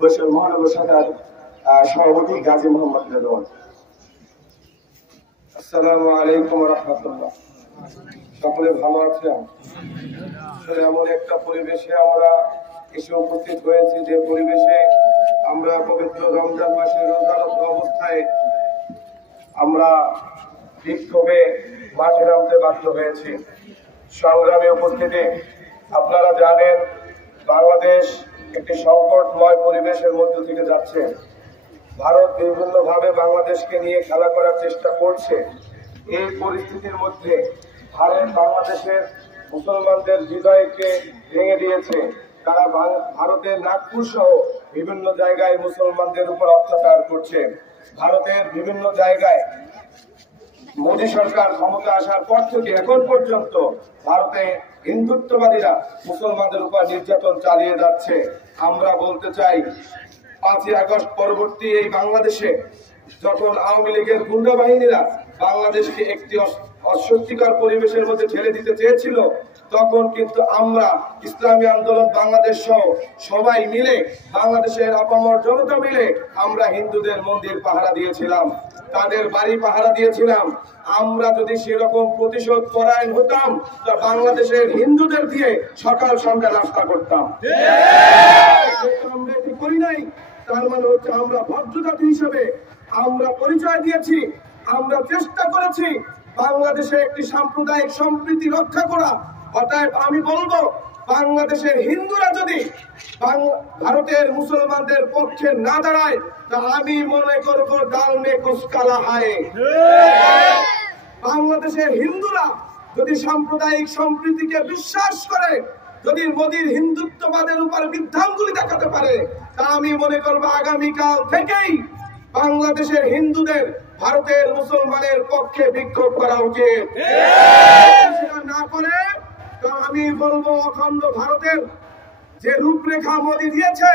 বরিশাল মহানগর শাখার সভাপতি গাজী মোহাম্মদ রেজওয়ান। আসসালামু আলাইকুম ওয়া রাহমাতুল্লাহ। সকলে ভালো আছেন? এমন একটা পরিবেশে আমরা এসে উপস্থিত হয়েছি যে পরিবেশে আমরা পবিত্র রমজান মাসের রোজারত অবস্থায় আমরা বিক্ষোভে মাঠে নামতে বাধ্য হয়েছি। সংগ্রামী উপস্থিতি, আপনারা জানেন বাংলাদেশ একটি সংকটময় পরিবেশের মধ্য থেকে যাচ্ছে। ভারত বিভিন্নভাবে বাংলাদেশকে নিয়ে খেলা করার চেষ্টা করছে। এই পরিস্থিতির মধ্যে ভারত বাংলাদেশের মুসলমানদের হৃদয়কে ভেঙে দিয়েছে। তারা ভারতের নাগপুর সহ বিভিন্ন জায়গায় মুসলমানদের উপর অত্যাচার করছে। ভারতের বিভিন্ন জায়গায় মোদী সরকার ক্ষমতা আসার পর থেকে এখন পর্যন্ত ভারতে হিন্দুত্ববাদীরা মুসলমানদের উপর নির্যাতন চালিয়ে যাচ্ছে। আমরা বলতে চাই, 5ই আগস্ট পরবর্তী এই বাংলাদেশে যখন আওয়ামী লীগের গুন্ডা বাহিনীরা বাংলাদেশকে একটি অস্বস্তিকর পরিবেশের মধ্যে ঠেলে দিতে চেয়েছিল, তখন কিন্তু আমরা ইসলামী আন্দোলন বাংলাদেশ সহ সবাই মিলে, বাংলাদেশের আপামর জনতা মিলে আমরা হিন্দুদের মন্দির পাহারা দিয়েছিলাম, তাদের বাড়ি পাহারা দিয়েছিলাম। আমরা যদি সেরকম প্রতিশোধ পরায়ণ হতাম তা বাংলাদেশের হিন্দুদের দিয়ে সকাল সন্ধ্যা নাস্তা করতাম। আমরা এটি করি নাই, তার মানে হচ্ছে আমরা ভদ্রজাতি হিসেবে আমরা পরিচয় দিয়েছি, আমরা চেষ্টা করেছি বাংলাদেশে একটি সাম্প্রদায়িক সম্প্রীতি রক্ষা করা। অতএব আমি বলবো, বাংলাদেশের হিন্দুরা যদি ভারতের মুসলমানদের পক্ষে না দাঁড়ায় তা আমি মনে করবো ডাল মে কুছ কালা হায়। বাংলাদেশের হিন্দুরা যদি সাম্প্রদায়িক সম্প্রীতিকে বিশ্বাস করে, যদি মোদীর হিন্দুত্ববাদের উপর বিধানগুলি দেখাতে পারে, তা আমি মনে করবো আগামীকাল থেকেই বাংলাদেশের হিন্দুদের ভারতের মুসলমানের পক্ষে বিক্ষোভ করা উচিত। সেটা না করে তা আমি বলবো অখণ্ড ভারতের যে রূপরেখা মোদী দিয়েছে,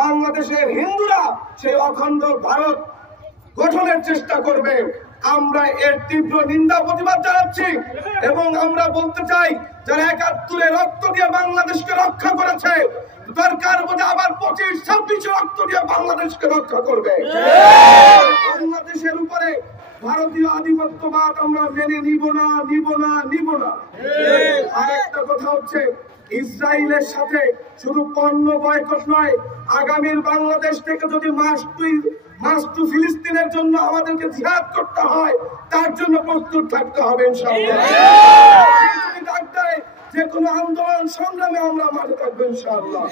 বাংলাদেশের হিন্দুরা সেই অখণ্ড ভারত গঠনের চেষ্টা করবে। আমরা এর তীব্র নিন্দা প্রতিবাদ জানাচ্ছি এবং আমরা বলতে চাই, যারা ৭১-এ রক্ত দিয়ে বাংলাদেশকে রক্ষা করেছে, দরকার বোধ আবার ২৫-২৬ রক্ত দিয়ে বাংলাদেশকে রক্ষা করবে। বাংলাদেশের উপরে ভারতীয় আধিপত্যবাদ আমরা মেনে নিব না, নিব না, নিব না। আরেকটা কথা হচ্ছে, ইসরায়েলের সাথে শুধু পণ্য বয়কট নয়, আগামীর বাংলাদেশ থেকে যদি মাস টু ফিলিস্তিনের জন্য আমাদেরকে জিহাদ করতে হয়, তার জন্য প্রস্তুত থাকতে হবে ইনশাআল্লাহ। যে কোনো আন্দোলন সংগ্রামে আমরা মাঠে থাকবো ইনশাআল্লাহ।